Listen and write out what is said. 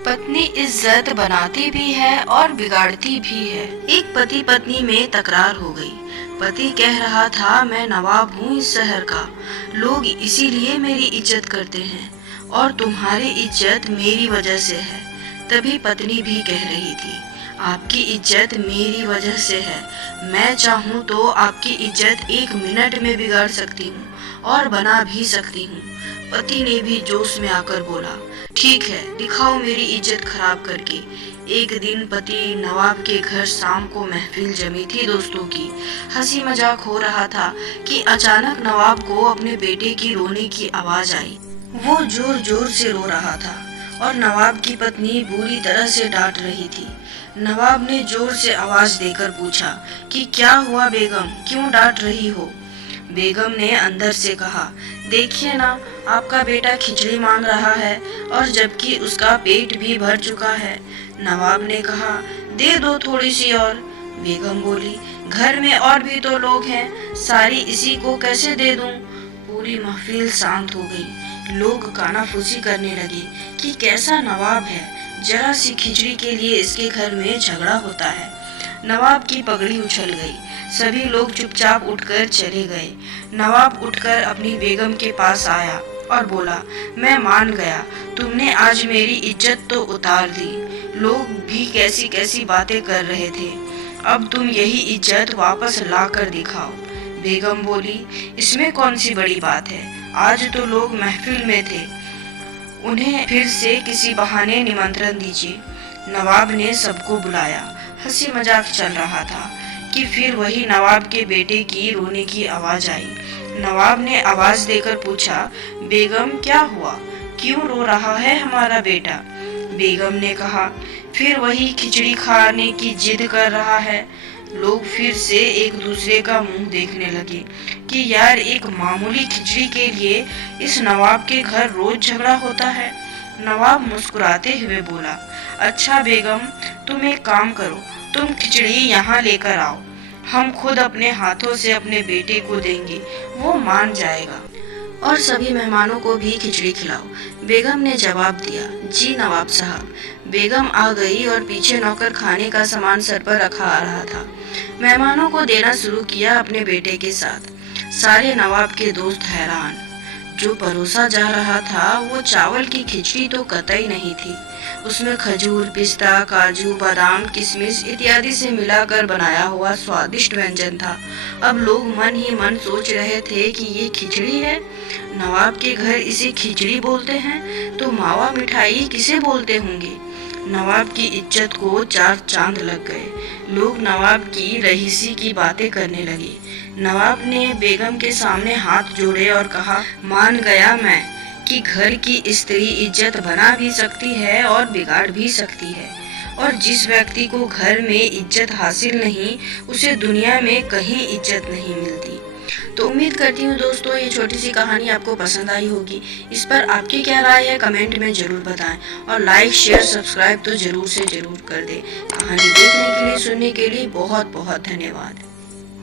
पत्नी इज्जत बनाती भी है और बिगाड़ती भी है। एक पति पत्नी में तकरार हो गई। पति कह रहा था, मैं नवाब हूँ इस शहर का, लोग इसीलिए मेरी इज्जत करते हैं और तुम्हारी इज्जत मेरी वजह से है। तभी पत्नी भी कह रही थी, आपकी इज्जत मेरी वजह से है, मैं चाहूँ तो आपकी इज्जत 1 मिनट में बिगाड़ सकती हूँ और बना भी सकती हूँ। पति ने भी जोश में आकर बोला, ठीक है, दिखाओ मेरी इज्जत खराब करके। एक दिन पति नवाब के घर शाम को महफिल जमी थी दोस्तों की। हंसी मजाक हो रहा था कि अचानक नवाब को अपने बेटे की रोने की आवाज आई। वो जोर जोर से रो रहा था और नवाब की पत्नी बुरी तरह से डांट रही थी। नवाब ने जोर से आवाज देकर पूछा कि क्या हुआ बेगम, क्यों डांट रही हो? बेगम ने अंदर से कहा, देखिए ना, आपका बेटा खिचड़ी मांग रहा है और जबकि उसका पेट भी भर चुका है। नवाब ने कहा, दे दो थोड़ी सी और। बेगम बोली, घर में और भी तो लोग हैं, सारी इसी को कैसे दे दूं? पूरी महफिल शांत हो गई। लोग कानाफूसी करने लगे कि कैसा नवाब है, जरा सी खिचड़ी के लिए इसके घर में झगड़ा होता है। नवाब की पगड़ी उछल गई। सभी लोग चुपचाप उठकर चले गए। नवाब उठकर अपनी बेगम के पास आया और बोला, मैं मान गया, तुमने आज मेरी इज्जत तो उतार दी। लोग भी कैसी कैसी बातें कर रहे थे, अब तुम यही इज्जत वापस ला कर दिखाओ। बेगम बोली, इसमें कौन सी बड़ी बात है, आज तो लोग महफिल में थे, उन्हें फिर से किसी बहाने निमंत्रण दीजिए। नवाब ने सबको बुलाया। हंसी मजाक चल रहा था कि फिर वही नवाब के बेटे की रोने की आवाज आई। नवाब ने आवाज देकर पूछा, बेगम क्या हुआ, क्यों रो रहा है हमारा बेटा? बेगम ने कहा, फिर वही खिचड़ी खाने की जिद कर रहा है। लोग फिर से एक दूसरे का मुंह देखने लगे कि यार, एक मामूली खिचड़ी के लिए इस नवाब के घर रोज झगड़ा होता है। नवाब मुस्कुराते हुए बोला, अच्छा बेगम, तुम एक काम करो, तुम खिचड़ी यहाँ लेकर आओ, हम खुद अपने हाथों से अपने बेटे को देंगे, वो मान जाएगा। और सभी मेहमानों को भी खिचड़ी खिलाओ। बेगम ने जवाब दिया, जी नवाब साहब। बेगम आ गई और पीछे नौकर खाने का सामान सर पर रखा आ रहा था। मेहमानों को देना शुरू किया अपने बेटे के साथ। सारे नवाब के दोस्त हैरान। जो परोसा जा रहा था वो चावल की खिचड़ी तो कतई नहीं थी, उसमें खजूर, पिस्ता, काजू, बादाम, किशमिश इत्यादि से मिलाकर बनाया हुआ स्वादिष्ट व्यंजन था। अब लोग मन ही मन सोच रहे थे कि ये खिचड़ी है, नवाब के घर इसे खिचड़ी बोलते हैं तो मावा मिठाई किसे बोलते होंगे? नवाब की इज्जत को 4 चांद लग गए। लोग नवाब की रईसी की बातें करने लगे। नवाब ने बेगम के सामने हाथ जोड़े और कहा, मान गया मैं कि घर की स्त्री इज्जत बना भी सकती है और बिगाड़ भी सकती है, और जिस व्यक्ति को घर में इज्जत हासिल नहीं, उसे दुनिया में कहीं इज्जत नहीं मिलती। तो उम्मीद करती हूँ दोस्तों, ये छोटी सी कहानी आपको पसंद आई होगी। इस पर आपकी क्या राय है कमेंट में जरूर बताएं और लाइक, शेयर, सब्सक्राइब तो जरूर से जरूर कर दें। कहानी देखने के लिए, सुनने के लिए बहुत बहुत धन्यवाद।